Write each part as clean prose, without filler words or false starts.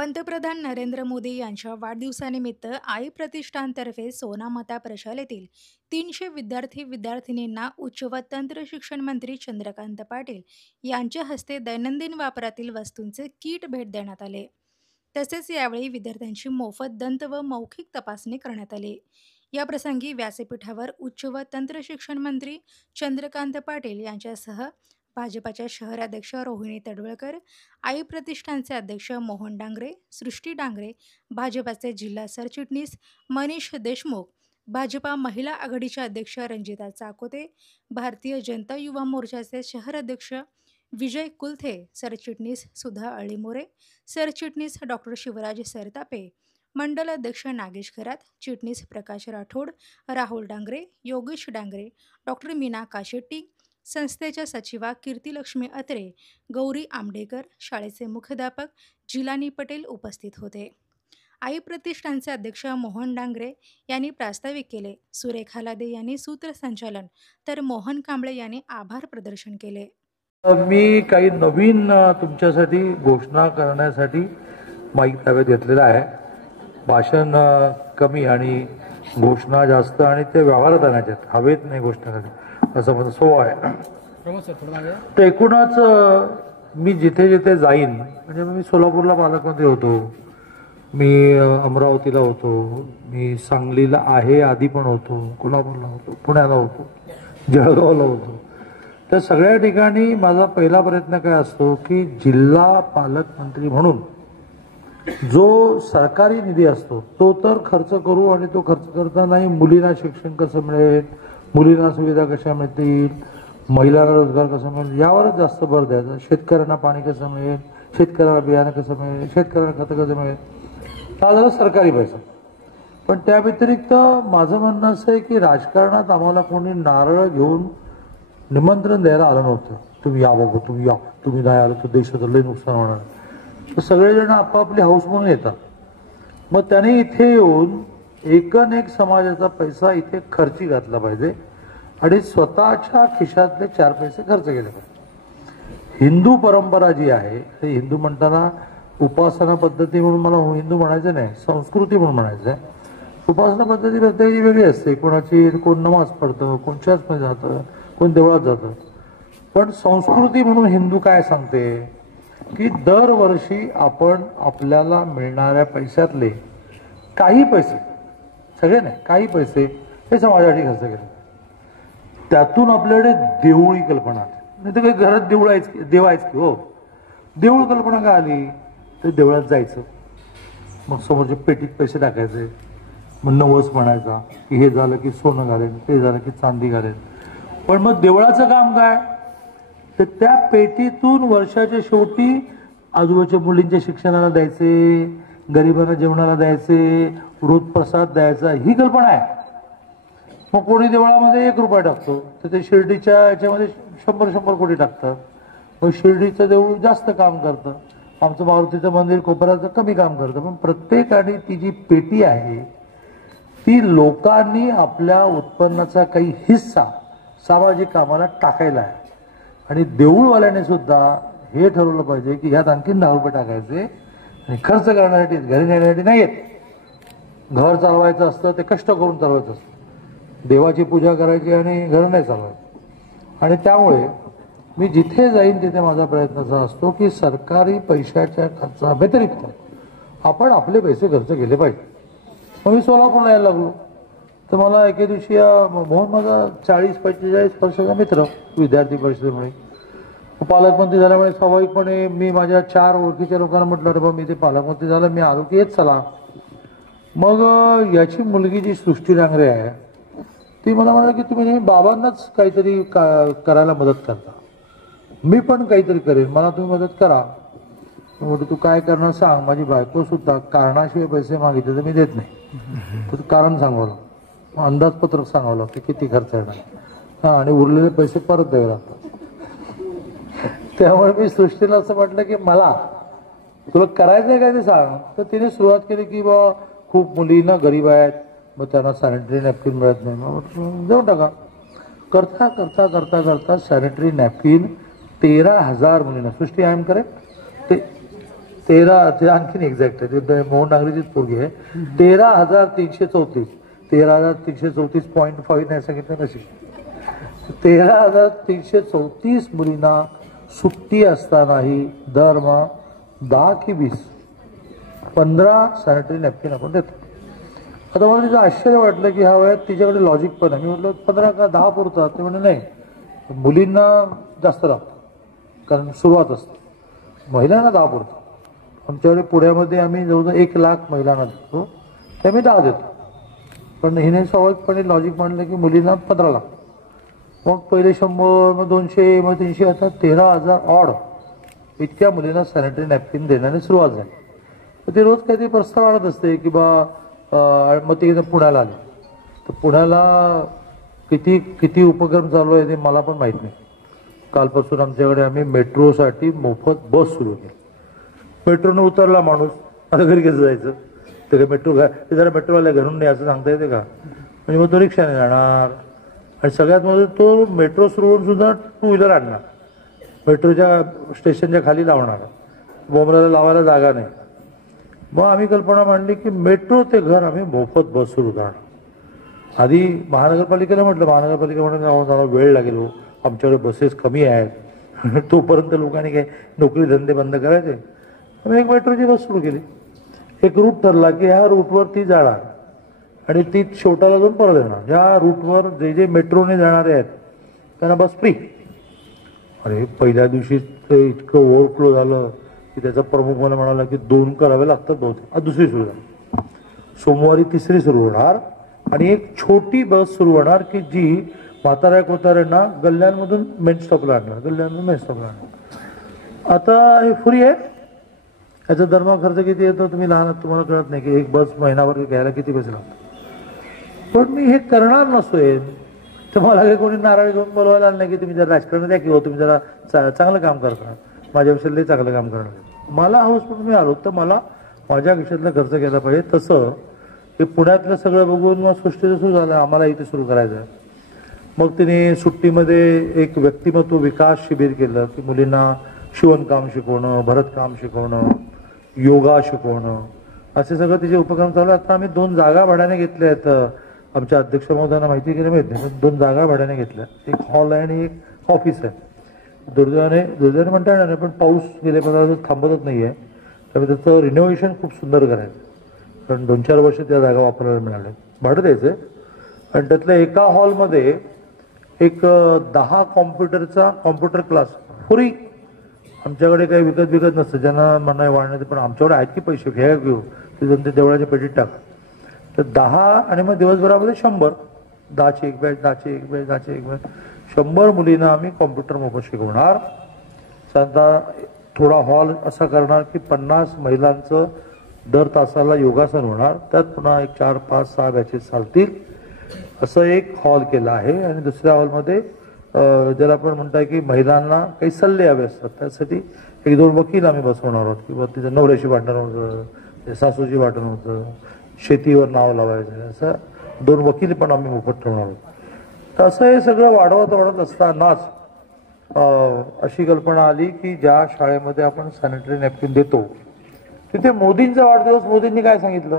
पंतप्रधान नरेंद्र मोदी यांच्या वाढदिवसानिमित्त आई प्रतिष्ठानतर्फे सोनामाता प्रशालेतील 300 विद्यार्थी-विद्यार्थिनींना उच्च व तंत्र शिक्षण मंत्री चंद्रकांत पाटील यांच्या हस्ते दैनंदिन वापरातील वस्तूंचे किट भेट देण्यात आले. तसेच यावेळी विद्यार्थ्यांची मोफत दंत व मौखिक तपासणी करण्यात आली. या प्रसंगी व्यासपीठावर उच्च व तंत्र शिक्षण मंत्री चंद्रकांत पाटील यांच्यासह भाजपाच्या शहराध्यक्ष रोहिणी तडवळकर, आई प्रतिष्ठानचे अध्यक्ष मोहन डांगरे, सृष्टी डांगरे, भाजपाचे जिल्हा सरचिटणीस मनीष देशमुख, भाजपा महिला आघाडीच्या अध्यक्ष रंजिता चाकोते, भारतीय जनता युवा मोर्चाचे शहर अध्यक्ष विजय कुलथे, सरचिटणीस सुधा अळीमोरे, सरचिटणीस डॉक्टर शिवराज सरतापे, मंडल अध्यक्ष नागेश खरात, चिटणीस प्रकाश राठोड, राहुल डांगरे, योगेश डांगरे, डॉक्टर मीना काशेट्टी, संस्थेच्या सचिवा कीर्तिलक्ष्मी अत्रे, गौरी आंबडेकर, शाळेचे मुख्याध्यापक जिलानी पटेल उपस्थित होते. आई प्रतिष्ठानचे अध्यक्ष मोहन डांगरे यांनी प्रास्ताविक केले. सुरेखा लादे यांनी सूत्रसंचालन तर मोहन कांबळे यांनी आभार प्रदर्शन केले. मी काही नवीन तुमच्यासाठी घोषणा करण्यासाठी माईक ताब्यात घेतलेला आहे. भाषण कमी आणि घोषणा जास्त आणि ते व्यवहारात आणायचे हवेत नाही घोषणा करणे असं माझं स्वभाव आहे. तर एकूणच मी जिथे जिथे जाईन म्हणजे मी सोलापूरला पालकमंत्री होतो, मी अमरावतीला होतो, मी सांगलीला आहे आधी पण होतो, कोल्हापूरला होतो, पुण्याला होतो, जळगावला होतो. तर सगळ्या ठिकाणी माझा पहिला प्रयत्न काय असतो की जिल्हा पालकमंत्री म्हणून जो सरकारी निधी असतो तो तर खर्च करू आणि तो खर्च करतानाही मुलींना शिक्षण कसं मिळेल, मुलींना सुविधा कशा मिळतील, महिलांना रोजगार कसा मिळेल यावरच जास्त भर द्यायचा. शेतकऱ्यांना पाणी कसं मिळेल, शेतकऱ्याला बियाणं कसं मिळेल, शेतकऱ्याला खतं कसं मिळेल, हा झाला सरकारी पैसा. पण त्या व्यतिरिक्त माझं म्हणणं असं आहे की राजकारणात आम्हाला कोणी नारळ घेऊन निमंत्रण द्यायला आलं नव्हतं. तुम्ही या बाबा, तुम्ही या, तुम्ही नाही आलं तर देशाचं लई नुकसान होणार. तर सगळेजण आपापली हौस म्हणून येतात. मग त्याने इथे येऊन एकन एक समाजाचा पैसा इथे खर्ची घातला पाहिजे आणि स्वतःच्या खिशातले 4 पैसे खर्च केले पाहिजे. हिंदू परंपरा जी आहे, हिंदू म्हणताना उपासना पद्धती म्हणून मला हिंदू म्हणायचं नाही, संस्कृती म्हणून म्हणायचं आहे. उपासना पद्धती प्रत्येकाची वेगळी असते. कोणाची कोण नमाज पडतं, कोण चर्चमध्ये जातं, कोण देवळात जातं. पण संस्कृती म्हणून हिंदू काय सांगते की दरवर्षी आपण आपल्याला मिळणाऱ्या पैशातले काही पैसे, सगळे नाही काही पैसे हे समाजासाठी खर्च केले. त्यातून आपल्याकडे देवळी कल्पना, नाही तर काही घरात देवायच की हो. देऊळ कल्पना का आली तर देवळात जायचं, मग समोरच्या पेटीत पैसे टाकायचे, मग नवस म्हणायचा की हे झालं की सोनं घालेन, ते झालं की चांदी घालेन. पण मग देवळाचं काम काय तर त्या पेटीतून वर्षाच्या शेवटी आजूबाजूच्या मुलींच्या शिक्षणाला द्यायचे, गरिबांना जेवणाला द्यायचे, रोज प्रसाद द्यायचा, ही कल्पना आहे. मग कोणी देवळामध्ये 1 रुपया टाकतो तर ते शिर्डीच्या याच्यामध्ये 100 कोटी टाकतात. मग शिर्डीचं देऊळ जास्त काम करतं, आमचं मारुतीचं मंदिर कोपऱ्याचं कमी काम करतं. पण प्रत्येकाने ती जी पेटी आहे ती लोकांनी आपल्या उत्पन्नाचा काही हिस्सा सामाजिक कामाला टाकायला आहे. आणि देऊळवाल्याने सुद्धा हे ठरवलं पाहिजे की ह्यात आणखीन 10 रुपये टाकायचे आणि खर्च करण्यासाठी, घरी नेण्यासाठी नाही येत. घर चालवायचं असतं ते कष्ट करून चालवायचं असतं, देवाची पूजा करायची आणि घर नाही चालवायचं. आणि त्यामुळे मी जिथे जाईन तिथे माझा प्रयत्न असा असतो की सरकारी पैशाच्या खर्चा व्यतिरिक्त आपण आपले पैसे खर्च केले पाहिजे. मग मी सोलापूरला यायला लागलो तर मला एके दिवशी मोहन माझा 40-45 वर्षाचा मित्र विद्यार्थी परिषदेमुळे, पालकमंत्री झाल्यामुळे स्वाभाविकपणे मी माझ्या 4 ओळखीच्या लोकांना म्हटलं रे बा मी ते पालकमंत्री झालं, मी आलो की येत चला. मग याची मुलगी जी सृष्टी डांगरे आहे ती मला म्हणाली की तुम्ही बाबांनाच काहीतरी करायला मदत करता, मी पण काहीतरी करेन, मला तुम्ही मदत करा. म्हटलं तू काय करणार सांग. माझी बायको सुद्धा कारणाशिवाय पैसे मागितले तर मी देत नाही, तर कारण सांगावं, अंदाजपत्रक सांगावं लागतं किती खर्च येणार, हा, आणि उरलेले पैसे परत द्यावे लागतात. त्यामुळे मी सृष्टीला असं म्हटलं की मला तुला करायचंय काय ते सांग. तर तिने सुरुवात केली की बा खूप मुलींना गरीब आहेत, मग त्यांना सॅनिटरी नॅपकिन मिळत नाही, मग देऊन टाका. करता करता करता करता सॅनिटरी नॅपकिन 13,000 मुलींना, सृष्टी आय एम करेक्ट, ते आणखीन एक्झॅक्ट आहे, ते मोहन डांगरेचीच पोरगी आहे. 13,334 13,334.5 नाही सांगितलं नशी. 13,334 मुलींना सुट्टी असतानाही दरमहा 10 की 20 15 सॅनिटरी नॅपकिन आपण देतो. आता मला तिचं आश्चर्य वाटलं की ह्या वयात तिच्याकडे लॉजिक पण आहे. मी म्हटलं 15 का 10 पुरतात. ते म्हणजे नाही, मुलींना जास्त लागतं कारण सुरुवात असते, महिलांना 10 पुरतं. आमच्याकडे पुण्यामध्ये आम्ही जवळजवळ 1,00,000 महिलांना देतो, ते आम्ही 10 देतो. पण हिने स्वाभाविकपणे लॉजिक मांडलं की मुलींना 15 लागतं. मग पहिले 100, मग 200, मग 300, आता 13,000 ऑड इतक्या मुलींना सॅनिटरी नॅपकिन देण्याने सुरुवात झाली. तर ते रोज काहीतरी प्रस्ताव आणत असते की मग ते पुण्याला आले. तर पुण्याला किती उपक्रम चालू आहे ते मला पण माहीत नाही. कालपासून आमच्याकडे आम्ही मेट्रोसाठी मोफत बस सुरू केली. मेट्रोनं उतरला माणूस, आता घरी कसं जायचं, ते काय मेट्रो ते जरा मेट्रोवाल्या घरून नाही असं सांगता येते का? म्हणजे मग तो रिक्षाने जाणार आणि सगळ्यात मध्ये तो मेट्रो सुरू होऊन सुद्धा 2 व्हीलर आणणार, मेट्रोच्या स्टेशनच्या खाली लावणार, बोंबराला लावायला जागा नाही. मग आम्ही कल्पना मांडली की मेट्रो ते घर आम्ही मोफत बस सुरू करणार. आधी महानगरपालिकेला म्हटलं, महानगरपालिका म्हणून वेळ लागेल हो, आमच्याकडे बसेस कमी आहेत, तोपर्यंत लोकांनी काय नोकरी धंदे बंद करायचे. आम्ही एक मेट्रोची बस सुरू केली. एक रूट ठरला की ह्या रूटवर ती जाणार आणि ती शेवटाला जाऊन परत येणार. ज्या रूटवर जे मेट्रोने जाणारे आहेत त्यांना बस फ्री. अरे पहिल्या दिवशी इतकं ओव्हरफ्लो झालं की त्याचा प्रमुख मला म्हणाला की 2 करावे लागतात बहुतेक. आज दुसरी सुरू झाली, सोमवारी तिसरी सुरू होणार आणि एक छोटी बस सुरू होणार की जी म्हाताऱ्या कोताऱ्यांना गल्ल्यांमधून मेन स्टॉपला आणणार, गल्ल्यांमधून मेन स्टॉपला आणणार. आता हे फ्री आहे. याचा दरमहा खर्च किती येतो तुम्ही लहान, तुम्हाला कळत नाही की एक बस महिनाभर घ्यायला किती पैसे लागतात. पण मी हे करणार नसतोय तर मला काही कोणी नारळ घेऊन बोलवायला नाही की तुम्ही जरा राजकारण द्या किंवा तुम्ही जरा चांगलं काम करता, माझ्यापेक्षा लई चांगलं काम करणार. मला हौस म्हणून मी आलो तर मला माझ्या आयुष्यातला खर्च केला पाहिजे. तसं हे पुण्यातलं सगळं बघून मग सृष्टीचं सुरू झालं, आम्हाला इथे सुरू करायचं आहे. मग तिने सुट्टीमध्ये एक व्यक्तिमत्व विकास शिबिर केलं की मुलींना शिवणकाम शिकवणं, भरतकाम शिकवणं, योगा शिकवणं, असे सगळं तिचे उपक्रम चालू. आता आम्ही 2 जागा भाड्याने घेतल्या आहेत. आमच्या अध्यक्ष महोदयांना माहिती केलं माहिती नाही, पण 2 जागा भाड्याने घेतल्या. एक हॉल आहे आणि एक ऑफिस आहे. दुर्दैवाने म्हणता येणार नाही, पण पाऊस गेले 15 दिवस थांबतच नाही आहे, त्यामुळे त्याचं रिनोव्हेशन खूप सुंदर करायचं. कारण 2-4 वर्ष त्या जागा वापरायला मिळाल्या, भाडं द्यायचं. आणि त्यातल्या एका हॉलमध्ये एक 10 कॉम्प्युटर क्लास फ्री. आमच्याकडे काही विकत नसतं, ज्यांना म्हणणं वाढण्याचं, पण आमच्याकडे आहेत की पैसे घ्या घेऊ, ते देवळाच्या पेटीत टाक. तर 10 आणि मग दिवसभरामध्ये 100, 10ची एक बॅच, 10ची एक बॅच, 10ची एक बॅच, 100 मुलींना आम्ही कॉम्प्युटर मोफत शिकवणार. साधारण थोडा हॉल असा करणार की 50 महिलांचं दर तासाला योगासन होणार. त्यात पुन्हा एक 4, 5, 6 बॅचेस चालतील असं एक हॉल केला आहे. आणि दुसऱ्या हॉलमध्ये ज्याला आपण म्हणताय की महिलांना काही सल्ले हवे असतात, त्यासाठी 1-2 वकील आम्ही बसवणार आहोत. किंवा तिचं नवऱ्याशी भांडण होतं, सासूची भांडण होतं, शेतीवर नाव लावायचं, असं 2 वकील पण आम्ही मोफत ठेवणार आहोत. तर असं हे सगळं वाढवत असतानाच अशी कल्पना आली की ज्या शाळेमध्ये आपण सॅनिटरी नॅपकिन देतो तिथे मोदींचा वाढदिवस, मोदींनी काय सांगितलं.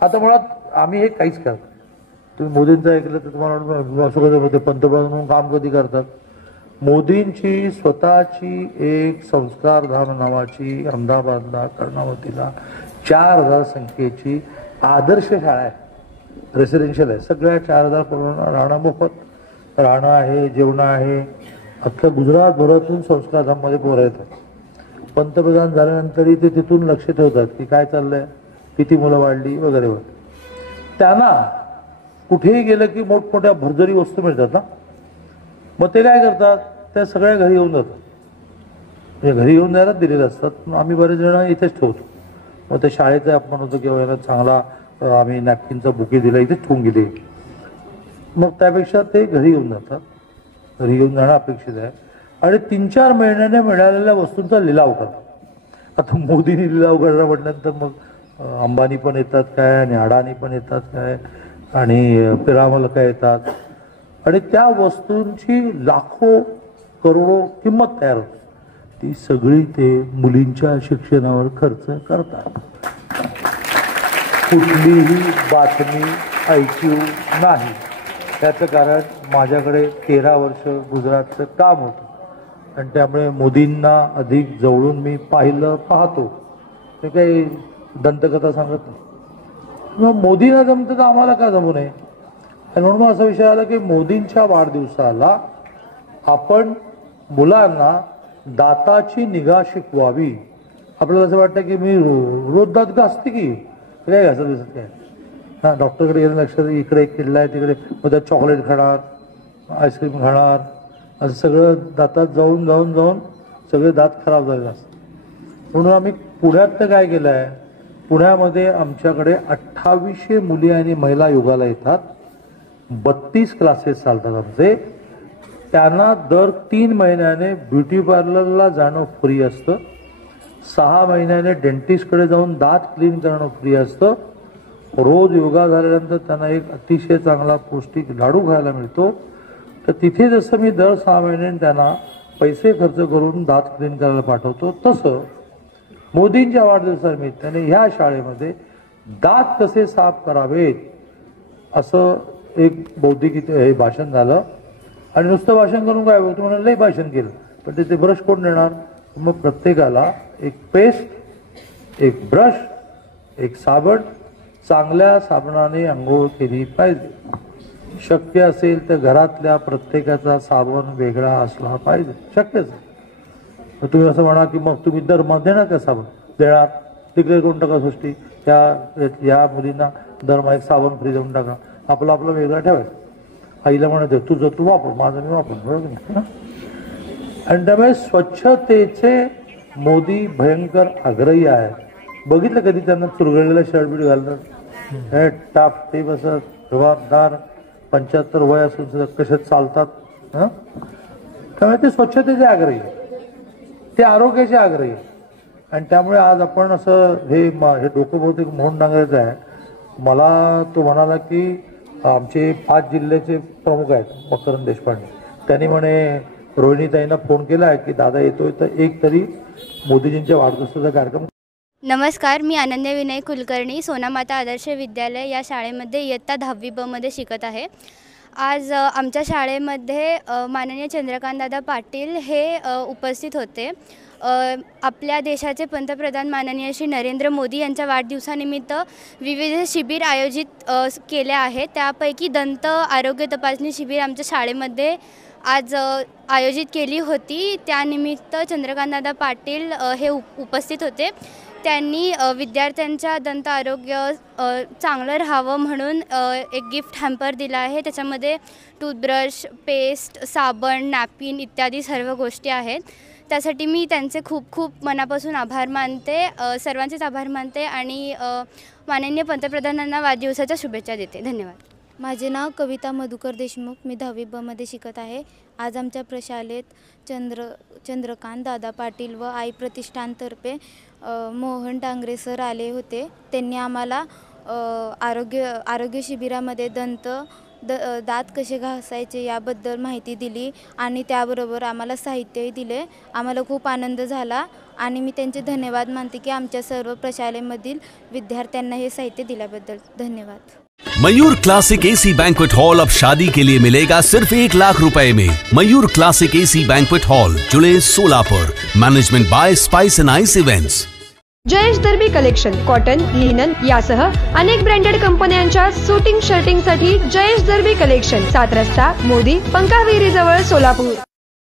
आता मुळात आम्ही हे काहीच करतो. तुम्ही मोदींचं ऐकलं तर तुम्हाला असं पंतप्रधान म्हणून काम कधी करतात. मोदींची स्वतःची एक संस्कारधाम नावाची अहमदाबादला कर्णावतीला 4,000 संख्येची आदर्श शाळा आहे, रेसिडेन्शियल आहे. सगळ्या 4,000 पोरांना राहणं मोफत, राहणं आहे, जेवण आहे. अख्ख्या गुजरातभरातून संस्कारधाममध्ये पोरं येतात. पंतप्रधान झाल्यानंतरही ते तिथून लक्ष ठेवतात की काय चाललंय, किती मुलं वाढली वगैरे वगैरे. त्यांना कुठेही गेलं की मोठमोठ्या भरजरी वस्तू मिळतात ना, मग ते काय करतात, त्या सगळ्या घरी येऊन जातात. म्हणजे घरी येऊन जायला दिलेले असतात. आम्ही बरेच जण इथेच ठेवतो. मग त्या शाळेचा अपमान होतो किंवा याला चांगला आम्ही नॅपकिनचा बुके दिला, इथेच ठेवून गेले. मग त्यापेक्षा ते घरी येऊन जातात. घरी येऊन जाणं अपेक्षित आहे. आणि 3-4 महिन्याने मिळालेल्या वस्तूंचा लिलाव करतात. आता मोदींनी लिलाव करणार म्हटल्यानंतर मग अंबानी पण येतात काय, आणि अडाणी पण येतात काय, आणि पिरामल काय येतात. आणि त्या वस्तूंची लाखो करोडो किंमत तयार होते. ती सगळी ते मुलींच्या शिक्षणावर खर्च करतात. कुठलीही बातमी ऐकीव नाही. त्याचं कारण माझ्याकडे 13 वर्ष गुजरातचं काम होतं आणि त्यामुळे मोदींना अधिक जवळून मी पाहतो. ते काही दंतकथा सांगत नाही. मग मोदींना जमतं तर आम्हाला का जमू नये. आणि म्हणून मग असा विषय आला की मोदींच्या वाढदिवसाला आपण मुलांना दाताची निगा शिकवावी. आपल्याला असं वाटतं की मी रोज दात घासते की काय घासत दिसत काय. हां, डॉक्टरकडे गेलं लक्षात इकडे एक किडला आहे तिकडे मग त्यात चॉकलेट खाणार, आईस्क्रीम खाणार, असं सगळं दातात जाऊन जाऊन जाऊन सगळे दात खराब झालेले असतात. म्हणून आम्ही पुण्यात तर काय केलं आहे, पुण्यामध्ये आमच्याकडे 2800 मुली आणि महिला योगाला येतात. 32 क्लासेस चालतात आमचे. त्यांना दर 3 महिन्याने ब्युटी पार्लरला जाणं फ्री असतं. 6 महिन्याने डेंटिस्टकडे जाऊन दात क्लीन करणं फ्री असतं. रोज योगा झाल्यानंतर त्यांना एक अतिशय चांगला पौष्टिक लाडू खायला मिळतो. तर तिथे जसं मी दर 6 महिन्याने त्यांना पैसे खर्च करून दात क्लीन करायला पाठवतो, तसं मोदींच्या वाढदिवसानिमित्ताने ह्या शाळेमध्ये दात कसे साफ करावेत असं एक बौद्धिक हे भाषण झालं. आणि नुसतं भाषण करून काय होतं म्हणून लई भाषण केलं, पण ते ब्रश कोण देणार. मग प्रत्येकाला एक पेस्ट, एक ब्रश, एक साबण, चांगल्या साबणाने आंघोळ केली पाहिजे. शक्य असेल तर घरातल्या प्रत्येकाचा साबण वेगळा असला पाहिजे. शक्यच आहे. मग तुम्ही असं म्हणा की मग तुम्ही दरमहा देणार का साबण. देणार, डिक्लेअर करून टाका सृष्टी, या मुलींना दरमहा एक साबण फ्री देऊन टाका. आपलं आपलं वेगळं ठेवायचं. आईला म्हणत तुझं तू वापर, माझं मी वापर, बरोबर ना. आणि त्यामुळे स्वच्छतेचे मोदी भयंकर आग्रही आहे. बघितलं कधी त्यांना चुरगळलेला शर्ट बीट घालतात, हे टाप ते बसत जबाबदार 75 वय असून सुद्धा कसे चालतात. त्यामुळे ते स्वच्छतेचे आग्रही, ते आरोग्याचे आग्रही. आणि त्यामुळे आज आपण असं हे डोकं बहुतेक मोहन डांगरेचं आहे. मला तो म्हणाला की आमचे 5 जिल्ह्याचे प्रमुख आहेत मकरंद देशपांडे, त्यांनी म्हणे रोहिणीताईंना फोन केला आहे की दादा येतोय तर एक तरी मोदीजींच्या वाढदिवसाचा कार्यक्रम. नमस्कार, मी अनन्या विनय कुलकर्णी सोनामाता आदर्श विद्यालय या शाळेमध्ये इयत्ता 10वी ब मध्ये शिकत आहे. आज आमच्या शाळेमध्ये माननीय चंद्रकांतदादा पाटील हे उपस्थित होते. आपल्या देशाचे पंतप्रधान माननीय श्री नरेंद्र मोदी यांच्या वाढदिवसानिमित्त विविध शिबिर आयोजित केले आहेत. त्यापैकी दंत आरोग्य तपासणी शिबिर आमच्या शाळेमध्ये आज आयोजित केली होती. त्यानिमित्त चंद्रकांतदादा पाटील हे उपस्थित होते. त्यांनी विद्यार्थ्यांच्या दंत आरोग्य चांगलं राहावं म्हणून एक गिफ्ट हॅम्पर दिला आहे. त्याच्यामध्ये टूथब्रश, पेस्ट, साबण, नॅपकिन इत्यादी सर्व गोष्टी आहेत. त्यासाठी मी त्यांचे खूप खूप मनापासून आभार मानते, सर्वांचेच आभार मानते आणि माननीय पंतप्रधानांना वाढदिवसाच्या शुभेच्छा देते. धन्यवाद. माझे नाव कविता मधुकर देशमुख, मी 10वी ब मध्ये शिकत आहे. आज आमच्या प्रशालेत चंद्रकांत दादा पाटील व आई प्रतिष्ठानतर्फे मोहन डांगरे सर आले होते. त्यांनी आम्हाला आरोग्य शिबिरामध्ये दात कसे घासायचे याबद्दल माहिती दिली आणि त्याबरोबर आम्हाला साहित्यही दिले. आम्हाला खूप आनंद झाला आणि मी त्यांचे धन्यवाद मानते की आमच्या सर्व प्रशालेमधील विद्यार्थ्यांना हे साहित्य दिल्याबद्दल. धन्यवाद. Mayur classic AC banquet hall अब शादी के लिए मिलेगा सिर्फ 1 लाख रुपए में। Mayur classic AC banquet hall, Jule, Solapur. Management by spice and ice events. Jayesh Darbi collection, cotton, linen यासह अनेक ब्रँडेड कंपन्यांच्या शूटिंग शर्टिंगसाठी जयेश दर्बी कलेक्शन, 7 रस्ता मोदी पंकाविहिरी जवळ सोलापूर।